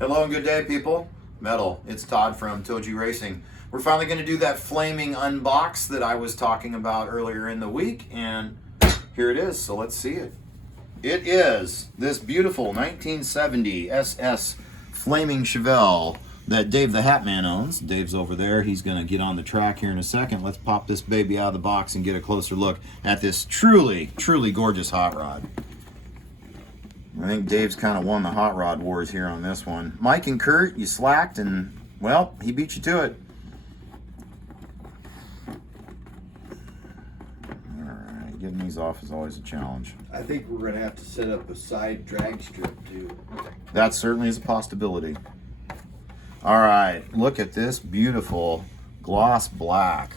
Hello and good day, people. Metal, it's Todd from Toji Racing. We're finally going to do that flaming unbox that I was talking about earlier in the week, and here it is, so let's see it. It is this beautiful 1970 SS flaming Chevelle that Dave the Hat Man owns. Dave's over there. He's going to get on the track here in a second. Let's pop this baby out of the box and get a closer look at this truly, truly gorgeous hot rod. I think Dave's kind of won the hot rod wars here on this one. Mike and Kurt, you slacked, and, well, he beat you to it. Alright, getting these off is always a challenge. I think we're going to have to set up a side drag strip, too. That certainly is a possibility. Alright, look at this beautiful gloss black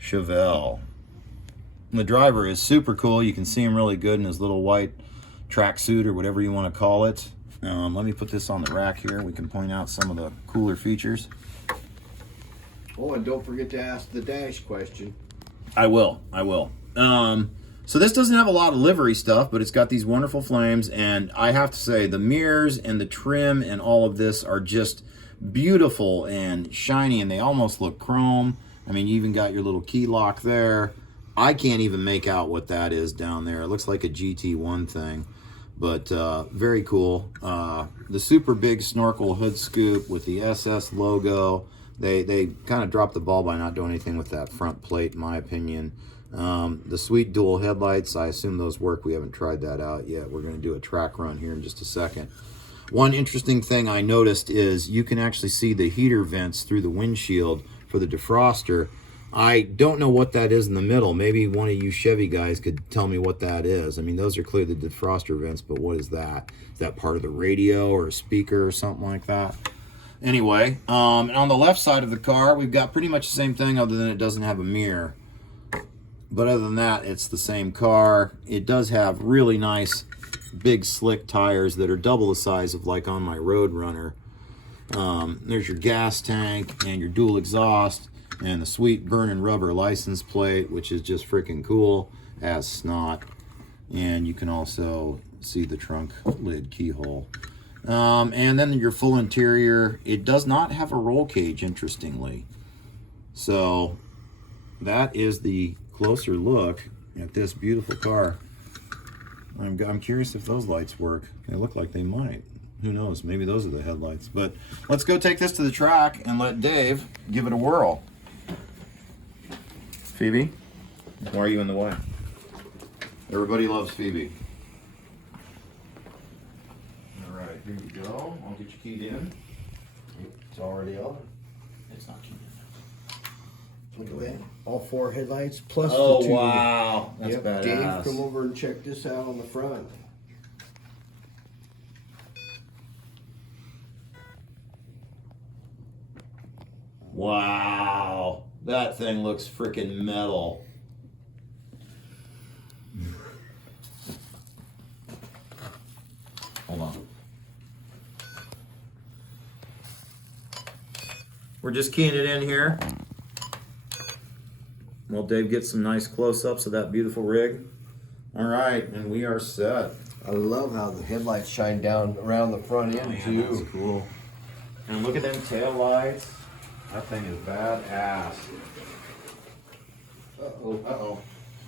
Chevelle. The driver is super cool. You can see him really good in his little white tracksuit or whatever you want to call it. Let me put this on the rack here. We can point out some of the cooler features. Oh, and don't forget to ask the dash question. I will. So this doesn't have a lot of livery stuff, but it's got these wonderful flames, and I have to say the mirrors and the trim and all of this are just beautiful and shiny, and they almost look chrome. I mean, you even got your little key lock there. I can't even make out what that is down there. It looks like a GT1 thing, but very cool. The super big snorkel hood scoop with the SS logo. They kind of dropped the ball by not doing anything with that front plate, in my opinion. The sweet dual headlights, I assume those work. We haven't tried that out yet. We're going to do a track run here in just a second. One interesting thing I noticed is you can actually see the heater vents through the windshield for the defroster. I don't know what that is in the middle. Maybe one of you Chevy guys could tell me what that is. I mean, those are clearly the defroster vents, but what is that? Is that part of the radio or a speaker or something like that? Anyway, and on the left side of the car, we've got pretty much the same thing other than it doesn't have a mirror. But other than that, it's the same car. It does have really nice big slick tires that are double the size of like on my Road Runner. There's your gas tank and your dual exhaust and the sweet burning rubber license plate, which is just freaking cool as snot. And you can also see the trunk lid keyhole. And then your full interior. It does not have a roll cage, interestingly. So that is the closer look at this beautiful car. I'm curious if those lights work. They look like they might. Who knows? Maybe those are the headlights. But let's go take this to the track and let Dave give it a whirl. Phoebe, why are you in the way? Everybody loves Phoebe. All right, here we go. I'll get you keyed in. It's already on. It's not keyed in. Look at that. All four headlights plus the two. Oh, wow. That's Yep. badass. Dave, come over and check this out on the front. Wow. That thing looks freaking metal. Hold on. We're just keying it in here. Well, Dave gets some nice close-ups of that beautiful rig. All right, and we are set. I love how the headlights shine down around the front end, too. That's cool. And look at them tail lights. That thing is badass. Uh-oh. Uh-oh.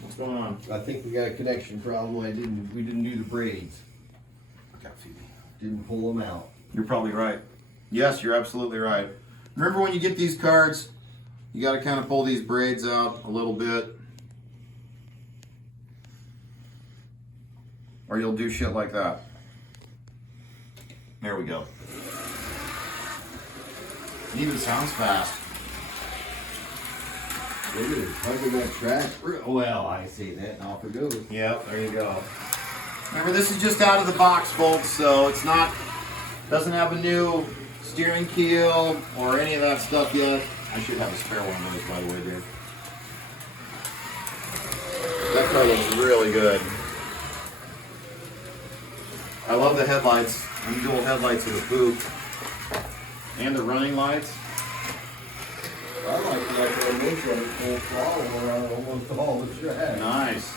What's going on? I think we got a connection problem. We didn't do the braids. I got Phoebe. Didn't pull them out. You're probably right. Yes, you're absolutely right. Remember when you get these cards, you got to kind of pull these braids out a little bit, or you'll do shit like that. There we go. It even sounds fast. Look at it, hugging that track. Well, I see that, and off it goes. Yep, there you go. Remember, this is just out of the box, folks, so it's not, doesn't have a new steering keel or any of that stuff yet. I should have a spare one of those, by the way, Dave. That car looks really good. I love the headlights. I'm dual headlights of the coupe. And the running lights. I like the formation full throttle around almost all the track. Nice.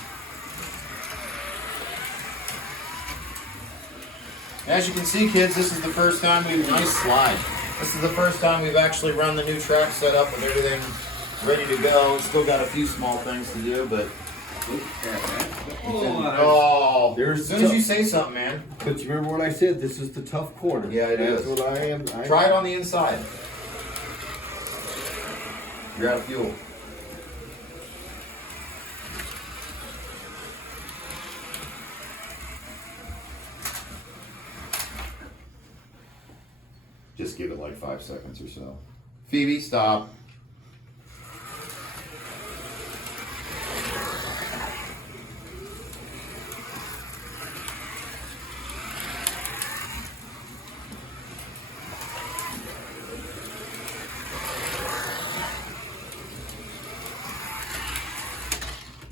As you can see, kids, this is the first time nice slide. This is the first time we've actually run the new track set up with everything ready to go. Still got a few small things to do, but as soon as you say something, man. But you remember what I said? This is the tough corner. Yeah, it is. That's what I am. Try it on the inside. You're out of fuel. Just give it like 5 seconds or so. Phoebe, stop.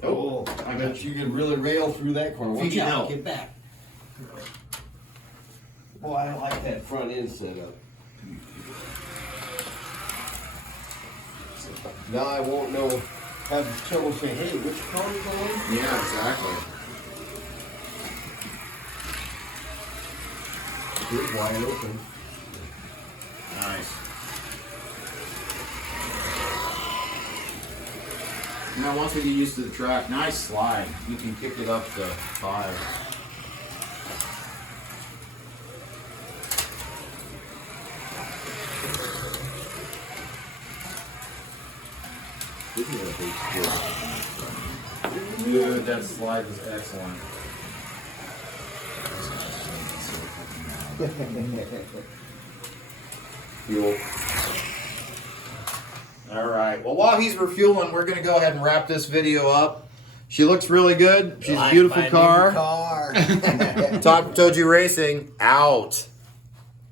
Oh, I bet you could really rail through that corner. Watch Fiji, out. no. Get back. Boy, I like that front end setup. Now I won't know, have trouble saying, hey, which car is on? Yeah, exactly. It's wide open. Nice. Now, once we get used to the track, nice slide. You can kick it up to 5. Dude, that slide was excellent. Fuel. All right. Well, while he's refueling, we're going to go ahead and wrap this video up. She looks really good. She's a beautiful car. car. Top Toji Racing out.